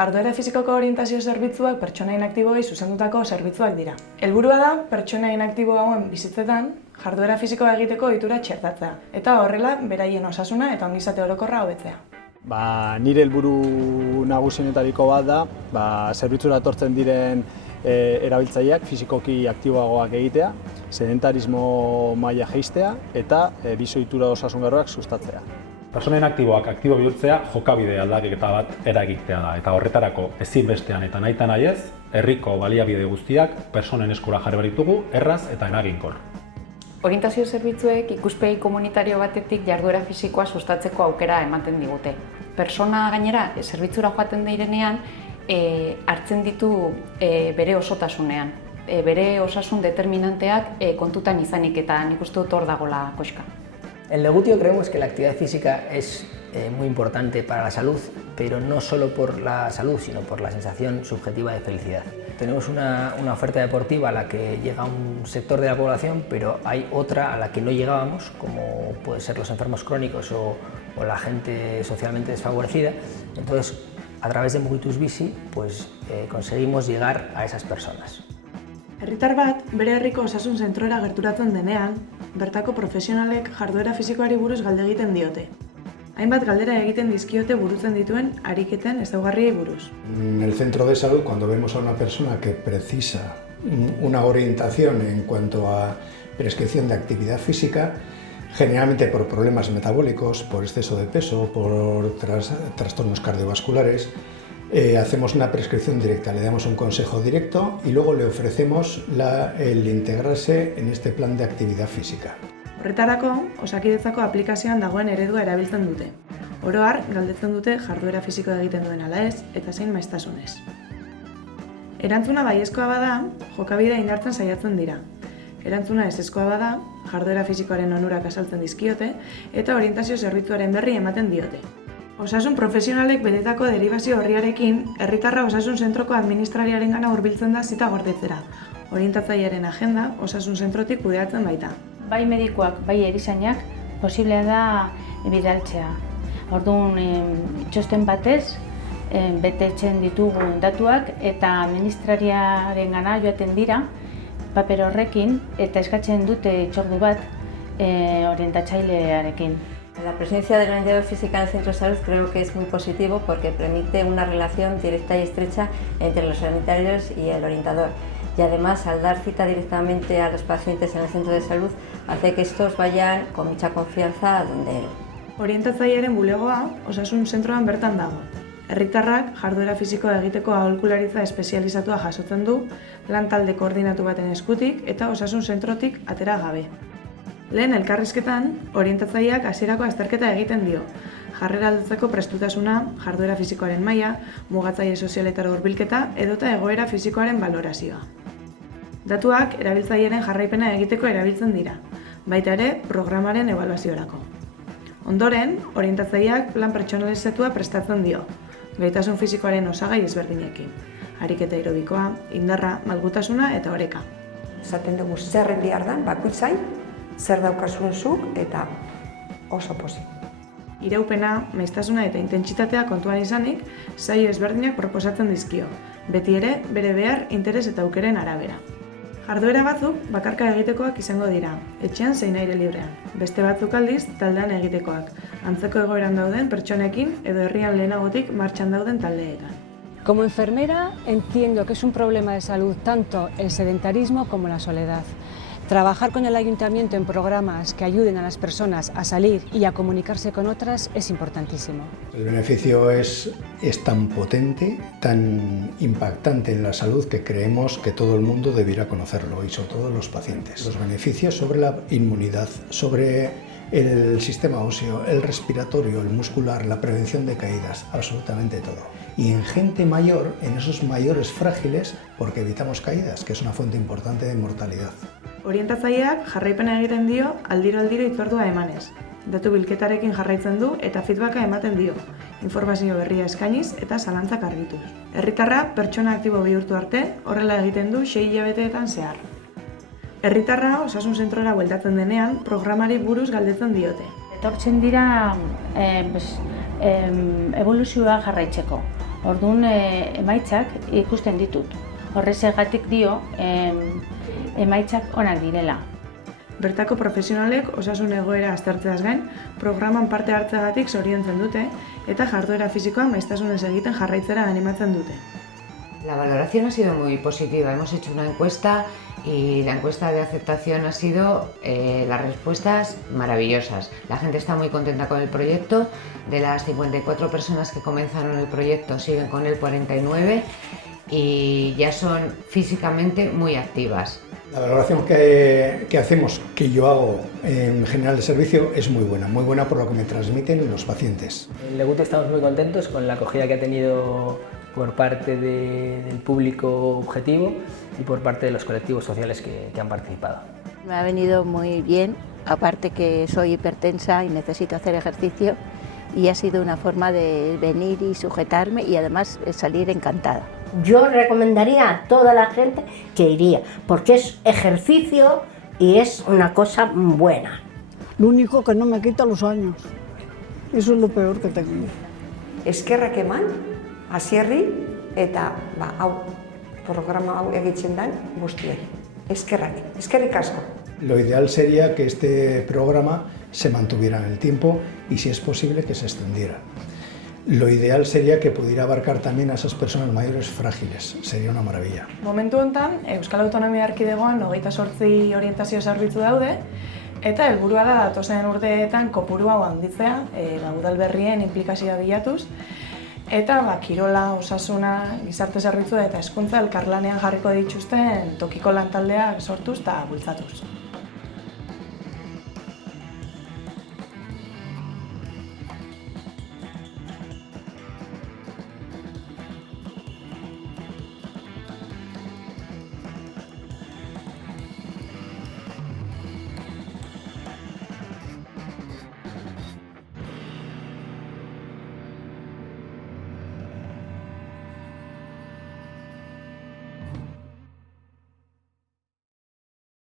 Jarduera fisikoko orientazio zerbitzuak pertsona inaktiboei zuzendutako zerbitzuak dira. Helburua da pertsona inaktibo hauen bizitzetan jarduera fisikoa egiteko ohitura txertatzea eta horrela beraien osasuna eta ongizate orokorra hobetzea. Nire helburu nagusienetariko bat da, zerbitzura etortzen diren erabiltzaileak fisikoki aktiboagoak egitea, sedentarismo maila jaistea eta bizi-ohitura osasungarriak sustatzea. Pertsonen aktiboak aktibo bihurtzea jokabide aldaketa bat eragitea da, eta horretarako ezinbestean eta nahita nahiez, herriko baliabide guztiak pertsonen eskura jarri behar ditugu erraz eta eraginkor. Orientazio zerbitzuek ikuspegi komunitario batetik jarduera fisikoa sustatzeko aukera ematen digute. Pertsona gainera zerbitzura joaten direnean hartzen ditu bere osotasunean, bere osasun determinanteak kontutan izanik eta nik uste dut hor dagoela koxka. En Legutio creemos que la actividad física es muy importante para la salud, pero no solo por la salud, sino por la sensación subjetiva de felicidad. Tenemos una oferta deportiva a la que llega un sector de la población, pero hay otra a la que no llegábamos, como pueden ser los enfermos crónicos o la gente socialmente desfavorecida. Entonces, a través de Mugitus Bizi, conseguimos llegar a esas personas. Herritar bat, bere herriko osasun zentroera gerturatzen denean, bertako profesionalek jarduera fisikoari buruz galde egiten diote. Hainbat galdera egiten dizkiote burutzen dituen ariketen ezaugarriei buruz. En el centro de salud, cuando vemos a una persona que precisa una orientación en cuanto a prescripción de actividad física, generalmente por problemas metabólicos, por exceso de peso, por trastornos cardiovasculares, hacemos una prescripción directa, le damos un consejo directo y luego le ofrecemos el integrarse en este plan de actividad física. Horretarako, Osakidetzako aplikazioan dagoen eredua erabiltzen dute. Oro har, galdetzen dute jarduera fisikoa egiten duen ala ez eta zein maiztasunez. Erantzuna baiezkoa bada, jokabidea indartzen saiatzen dira. Erantzuna ezezkoa bada, jarduera fisikoaren onurak azaltzen dizkiote eta orientazio zerbitzuaren berri ematen diote. Osasun profesionalek betetako deribazio horriarekin, herritarra osasun zentroko administrariarengana hurbiltzen da zita gordetzera. Orientatzailearen agenda osasun zentrotik kudeatzen baita. Bai medikuak, bai erizainak, posiblea da bidaltzea. Orduan, txosten batez, betetzen ditugun datuak eta administrariarengana joaten dira, paper horrekin eta eskatzen dute txordu bat orientatzailearekin. La presencia de la orientador física en el centro de salud creo que es muy positivo porque permite una relación directa y estrecha entre los sanitarios y el orientador. Y además, al dar cita directamente a los pacientes en el centro de salud, hace que estos vayan con mucha confianza a donde... Orientatzailearen bulegoa osasun zentroan bertan dago. Herritarrak jarduera fisikoa egiteko aholkularitza espezializatua jasotzen du, lan talde koordinatu baten eskutik eta osasun zentrotik atera gabe. Lehen elkarrizketan, orientatzaileak hasierako azterketa egiten dio. Jarrera aldatzeko prestutasuna, jarduera fisikoaren maila, mugatzaile sozialetara hurbilketa edota egoera fisikoaren balorazioa. Datuak erabiltzailearen jarraipena egiteko erabiltzen dira, baita ere programaren ebaluaziorako. Ondoren, orientatzaileak plan pertsonalizatua prestatzen dio, gaitasun fisikoaren osagai ezberdinekin. Ariketa aerobikoa, indarra, malgutasuna eta oreka. Esaten dugu zer egin behar den bakoitzain, zer daukazuen zuk eta oso pozik. Iraupena, maiztasuna eta intentsitatea kontuan izanik, saio ezberdinak proposatzen dizkio, beti ere bere behar, interes eta aukeren arabera. Jarduera batzuk bakarka egitekoak izango dira, etxean zein aire librean. Beste batzuk aldiz taldean egitekoak, antzeko egoeran dauden pertsonekin edo herrian lehenagotik martxan dauden taldeetan. Como enfermera entiendo que es un problema de salud tanto el sedentarismo como la soledad. Trabajar con el ayuntamiento en programas que ayuden a las personas a salir y a comunicarse con otras es importantísimo. El beneficio es tan potente, tan impactante en la salud que creemos que todo el mundo debiera conocerlo y sobre todo los pacientes. Los beneficios sobre la inmunidad, sobre el sistema óseo, el respiratorio, el muscular, la prevención de caídas, absolutamente todo. Y en gente mayor, en esos mayores frágiles, porque evitamos caídas, que es una fuente importante de mortalidad. Orientatzaileak jarraipena egiten dio aldiro hitzordua emanez. Datu bilketarekin jarraitzen du eta feedbacka ematen dio, informazio berria eskainiz eta zalantzak argituz. Herritarra pertsona aktibo bihurtu arte, horrela egiten du 6 hilabeteetan zehar. Herritarra osasun zentrora bueltatzen denean, programari buruz galdetzen diote. etortzen dira evoluzioa jarraitzeko. Orduan emaitzak ikusten ditut. Horrezegatik dio emaitzak onak direla. Bertako profesionalek osasun egoera aztertzeaz gain, programan parte hartzeagatik zoriontzen dute eta jarduera fisikoa maiztasunez egiten jarraitzera animatzen dute. La valoración ha sido muy positiva. Hemos hecho una encuesta y la encuesta de aceptación ha sido las respuestas maravillosas. La gente está muy contenta con el proyecto. De las 54 personas que comenzaron el proyecto siguen con él 49 y ya son físicamente muy activas. La valoración que hacemos, que yo hago en general de servicio, es muy buena por lo que me transmiten los pacientes. En Legute estamos muy contentos con la acogida que ha tenido por parte del público objetivo y por parte de los colectivos sociales que han participado. Me ha venido muy bien, aparte que soy hipertensa y necesito hacer ejercicio, y ha sido una forma de venir y sujetarme y además salir encantada. Yo recomendaría a toda la gente que iría, porque es ejercicio y es una cosa buena. Lo único que no me quita los años, eso es lo peor que tengo. Eskerrak eman, hasierri eta programa hau egitzen den guztiei. Eskerrik asko. Lo ideal sería que este programa se mantuviera en el tiempo y, si es posible, que se extendiera. Lo ideal sería que pudiera abarcar también a esas personas mayores frágiles. Sería una maravilla. Momentu honetan, Euskal Autonomia Erkidegoan 28 orientazio zerbitzu daude, eta helburua da datozen urteetan kopuru hau handitzea, udalberrien inplikazioa bilatuz, eta kirola, osasuna, gizarte zerbitzua eta hezkuntza elkarlanean jarriko dituzten tokiko lantaldeak sortuz eta bultzatuz.